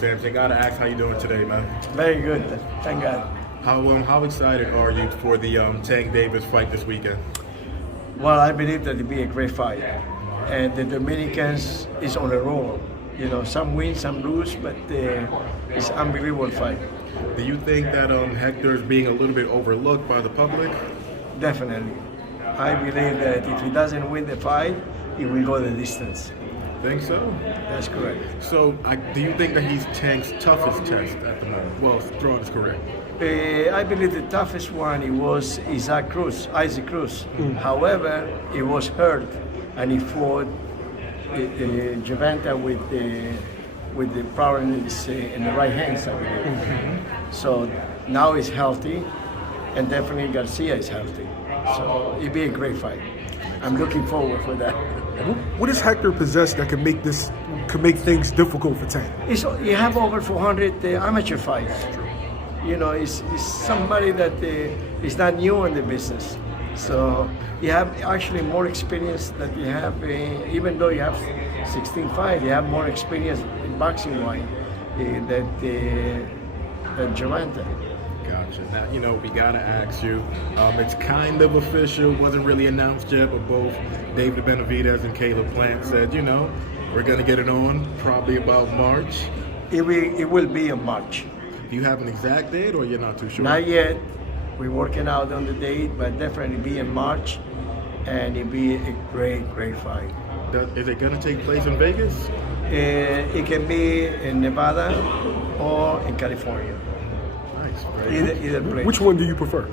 Sampson. Gotta ask how you doing today, man. Very good, thank God. How excited are you for the Tank Davis fight this weekend? Well, I believe that it'll be a great fight, and the Dominicans is on a roll. You know, some win, some lose, but it's an unbelievable fight. Do you think that Hector is being a little bit overlooked by the public? Definitely. I believe that if he doesn't win the fight, he will go the distance. Think so? That's correct. So, do you think that he's Tank's toughest test at the moment? Well, Strong is correct. I believe the toughest one it was Isaac Cruz. However, he was hurt, and he fought Gervonta with the problems in the right hand side. So now he's healthy, and definitely Garcia is healthy. So it'll be a great fight. I'm looking forward for that. What does Hector possess that can make things difficult for Tank? You have over 400 amateur fights. You know, he's somebody that is not new in the business. So you have actually more experience that you have, even though you have 16 fights, you have more experience in boxing-wise than Gervonta. Gotcha. Now, we gotta ask you, it's kind of official, wasn't really announced yet, but both David Benavidez and Caleb Plant said, we're gonna get it on probably about March. It will be in March. Do you have an exact date, or you're not too sure? Not yet. We're working out on the date, but definitely be in March, and it'll be a great, great fight. Is it gonna take place in Vegas? It can be in Nevada or in California. Nice. Either place. Which one do you prefer?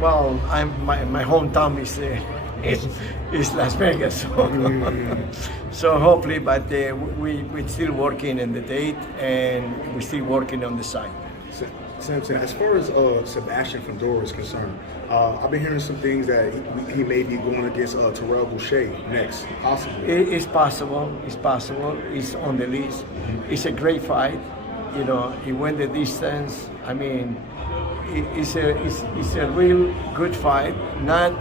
Well, my hometown is Las Vegas, so hopefully, but we're still working on the date, and we're still working on the site. Sampson, as far as Sebastian Fundora is concerned, I've been hearing some things that he may be going against Terrell Boucher next, possibly. It's possible. It's possible. It's on the list. It's a great fight. He went the distance. I mean, it's a real good fight. Not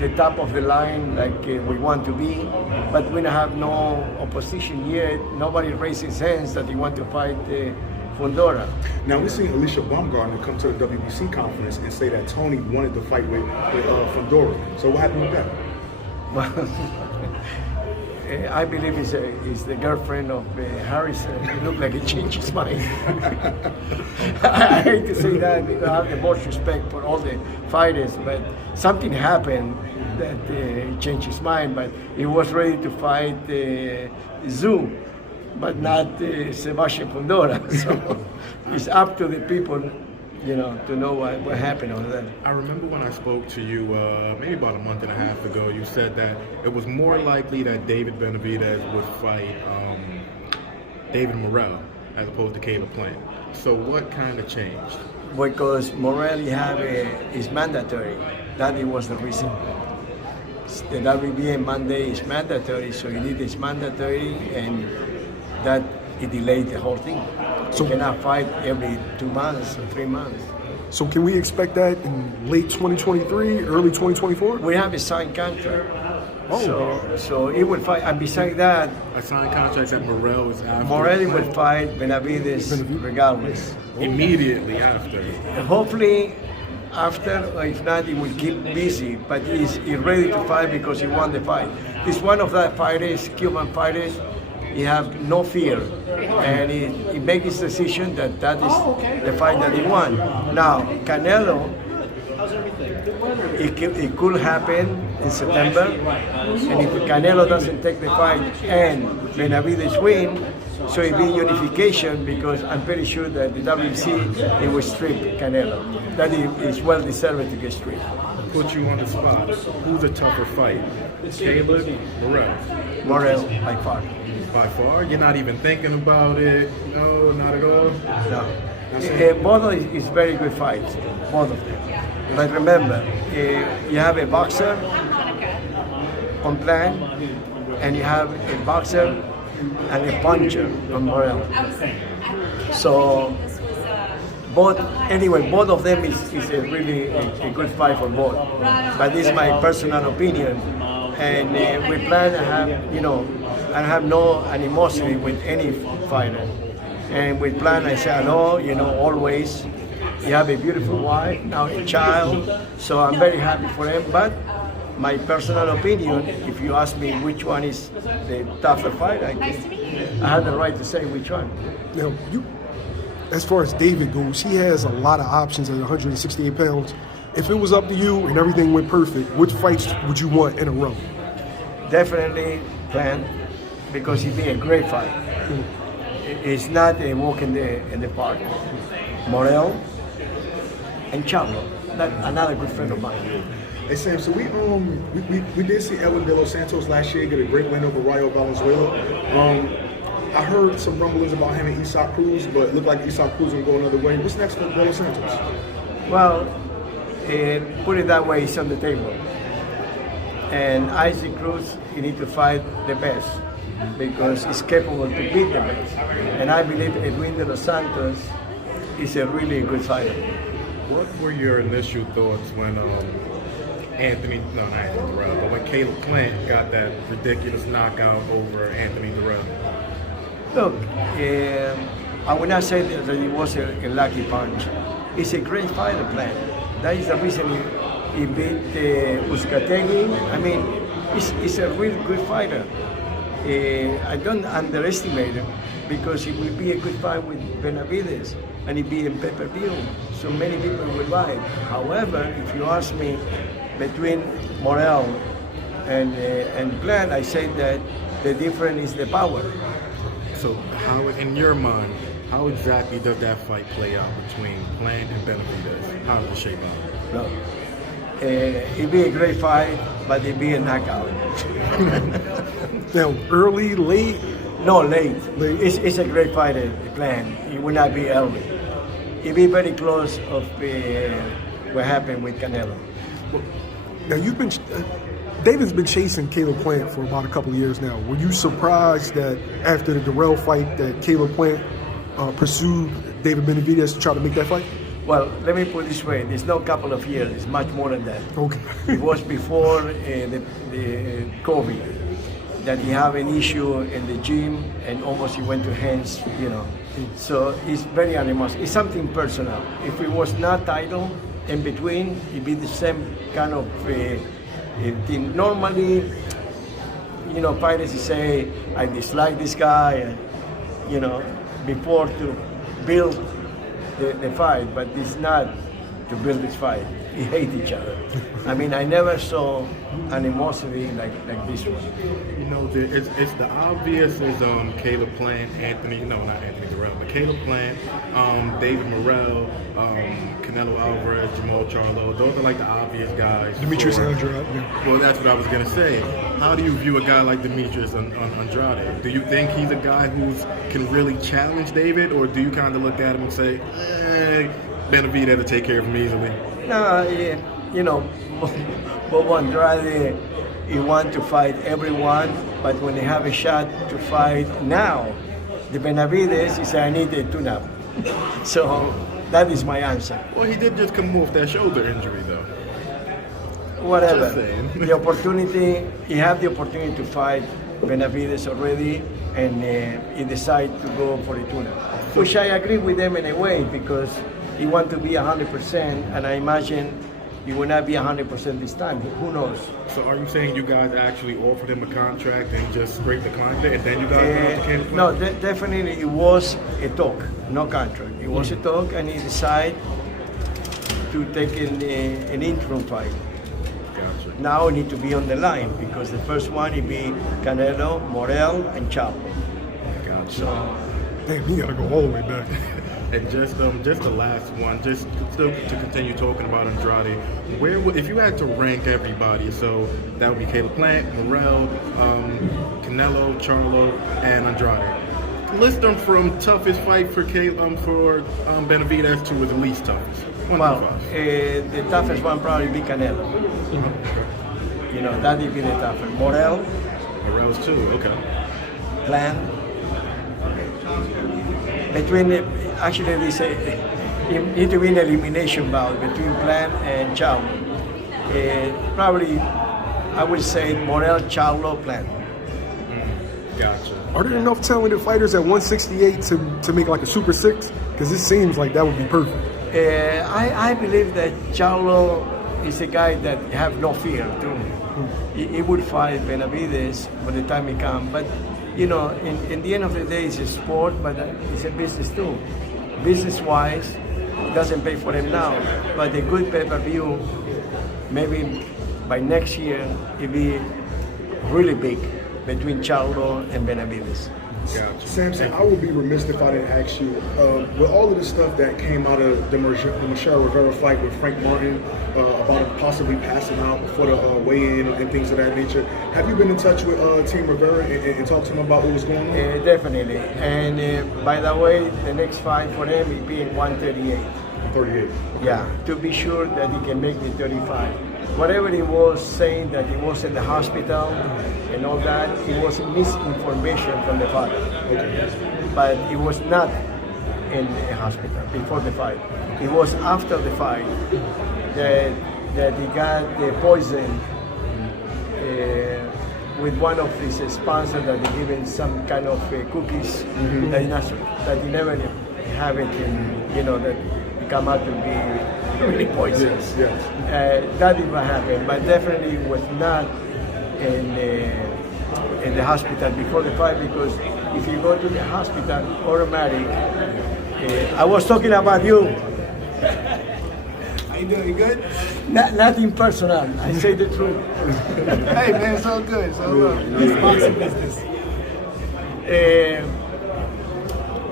the top of the line like we want to be, but we don't have no opposition yet. Nobody raised his hands that he want to fight Fundora. Now we've seen Alicia Baumgartner come to the WBC conference and say that Tony wanted to fight with Fundora. So what happened with that? Well, I believe he's the girlfriend of Harrison. It looked like he changed his mind. I hate to say that because I have the most respect for all the fighters, but something happened that he changed his mind. But he was ready to fight Zoo, but not Sebastian Fundora. So it's up to the people, to know what happened on that. I remember when I spoke to you maybe about a month and a half ago, you said that it was more likely that David Benavidez would fight David Morrell as opposed to Caleb Plant. So what kind of changed? Because Morrell is mandatory. That was the reason. The WBA Monday is mandatory, so he did his mandatory, and that it delayed the whole thing. So you cannot fight every 2 months or 3 months. So can we expect that in late 2023, early 2024? We have a signed contract. Oh. So he will fight, and besides that, A signed contract that Morrell is after. Morrell will fight Benavidez regardless. Immediately after. Hopefully after, or if not, he will keep busy, but he's ready to fight because he won the fight. He's one of the fighters, Cuban fighters. He have no fear, and he make his decision that is the fight that he won. Now, Canelo, it could happen in September, and if Canelo doesn't take the fight and Benavidez win, so it'll be unification, because I'm pretty sure that the WBC, it will strip Canelo. That is well deserved to get stripped. Put you on the spot. Who's a tougher fight? Caleb, Morrell? Morrell, by far. By far? You're not even thinking about it? No, not at all? No. Both is very good fights, both of them. But remember, you have a boxer on Plan, and you have a boxer and a puncher on Morrell. So both of them is a really a good fight for both. But this is my personal opinion, and we plan to have, I have no animosity with any fighter. And with Plan, I said, no, always. You have a beautiful wife, now a child, so I'm very happy for him. But my personal opinion, if you ask me which one is the tougher fight, I think I have the right to say which one. Now, as far as David goes, he has a lot of options at 168 pounds. If it was up to you and everything went perfect, which fights would you want in a row? Definitely Plan, because he'd be a great fight. It's not a walk in the park. Morrell and Charlo, another good friend of mine. Hey Sam, so we did see Edwin De Los Santos last year get a great win over Rayo Valenzuela. I heard some rumblings about him and Isaac Cruz, but it looked like Isaac Cruz will go another way. What's next for De Los Santos? Well, put it that way, it's on the table. And Isaac Cruz, you need to fight the best because he's capable to beat the best. And I believe Edwin De Los Santos is a really good fighter. What were your initial thoughts when not Anthony Durrell, but when Caleb Plant got that ridiculous knockout over Anthony Durrell? Look, I would not say that it was a lucky punch. He's a great fighter, Plant. That is the reason he beat Uzcategui. I mean, he's a real good fighter. I don't underestimate him because it will be a good fight with Benavidez and he'll be in pay-per-view, so many people will buy it. However, if you ask me between Morrell and Plant, I say that the difference is the power. So how, in your mind, how exactly does that fight play out between Plant and Benavidez? How does it shape out? No. It'd be a great fight, but it'd be a knockout. Now, early, late? No, late. It's a great fight Plan. It will not be early. It'll be very close of what happened with Canelo. Now, David's been chasing Caleb Plant for about a couple of years now. Were you surprised that after the Durrell fight that Caleb Plant pursued David Benavidez to try to make that fight? Well, let me put it this way. There's no couple of years. It's much more than that. Okay. It was before the COVID that he had an issue in the gym and almost he went to hands, So it's very animosity. It's something personal. If it was not title in between, it'd be the same kind of thing. Normally, fighters say, I dislike this guy, before to build the fight, but it's not to build this fight. We hate each other. I mean, I never saw animosity like this one. It's the obvious is Caleb Plant, not Anthony Durrell, but Caleb Plant, David Morrell, Canelo Alvarez, Jermall Charlo. Those are like the obvious guys. Demetrius Andrade. Well, that's what I was gonna say. How do you view a guy like Demetrius Andrade? Do you think he's a guy who can really challenge David, or do you kind of look at him and say, Benavidez will take care of him easily? No, Bob Andrade, he wants to fight everyone, but when they have a shot to fight now, the Benavidez, he said, I need a tune-up. So that is my answer. Well, he did just come off that shoulder injury, though. Whatever. Just saying. The opportunity, he had the opportunity to fight Benavidez already, and he decided to go for a tune-up, which I agree with them in a way because he wants to be 100%, and I imagine he will not be 100% this time. Who knows? So are you saying you guys actually offered him a contract and just scraped the contract, and then you guys went out to Caleb Plant? No, definitely it was a talk, no contract. It was a talk, and he decided to take an interim fight. Gotcha. Now he need to be on the line because the first one will be Canelo, Morrell, and Charlo. Gotcha. So, Damn, he got to go all the way back. And just the last one, just still to continue talking about Andrade, if you had to rank everybody, so that would be Caleb Plant, Morrell, Canelo, Charlo, and Andrade. List them from toughest fight for Benavidez to the least toughest. The toughest one probably be Canelo. That would be the toughest. Morrell's too, okay. Plant. Actually, they say it need to be an elimination bout between Plant and Charlo. Probably, I would say Morrell, Charlo, Plant. Gotcha. Are there enough talented fighters at 168 to make like a Super 6? Because it seems like that would be perfect. I believe that Charlo is a guy that have no fear too. He would fight Benavidez by the time he comes. But you know, in the end of the day, it's a sport, but it's a business too. Business-wise, it doesn't pay for him now, but a good pay-per-view, maybe by next year, it'll be really big between Charlo and Benavidez. Gotcha. Sampson, I would be remiss if I didn't ask you, with all of the stuff that came out of the Morrell Rivera fight with Frank Martin, about possibly passing out before the weigh-in and things of that nature, have you been in touch with Team Rivera and talked to him about what was going on? Definitely. And by the way, the next fight for him will be in 138. 38. Yeah, to be sure that he can make the 35. Whatever he was saying that he was in the hospital and all that, it was misinformation from the father. Okay. But he was not in a hospital before the fight. It was after the fight that he got the poison with one of his sponsors that he given some kind of cookies that he never have it in, you know, that come out to be really poisonous. Yes. That did not happen, but definitely was not in the hospital before the fight, because if you go to the hospital, automatic. I was talking about you. How you doing? You good? Nothing personal. I say the truth. Hey man, it's all good. It's all good. It's boxing business.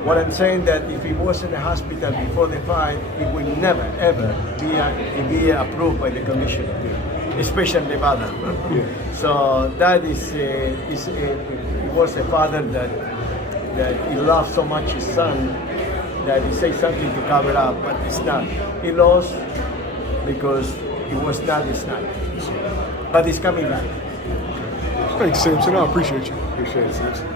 What I'm saying that if he was in the hospital before the fight, he would never ever be approved by the commissioner, especially the father. So that is he was a father that he loved so much his son that he said something to cover up, but it's not. He lost because he was not his son. But he's coming back. Thanks, Sampson. I appreciate you. Appreciate it, Sampson.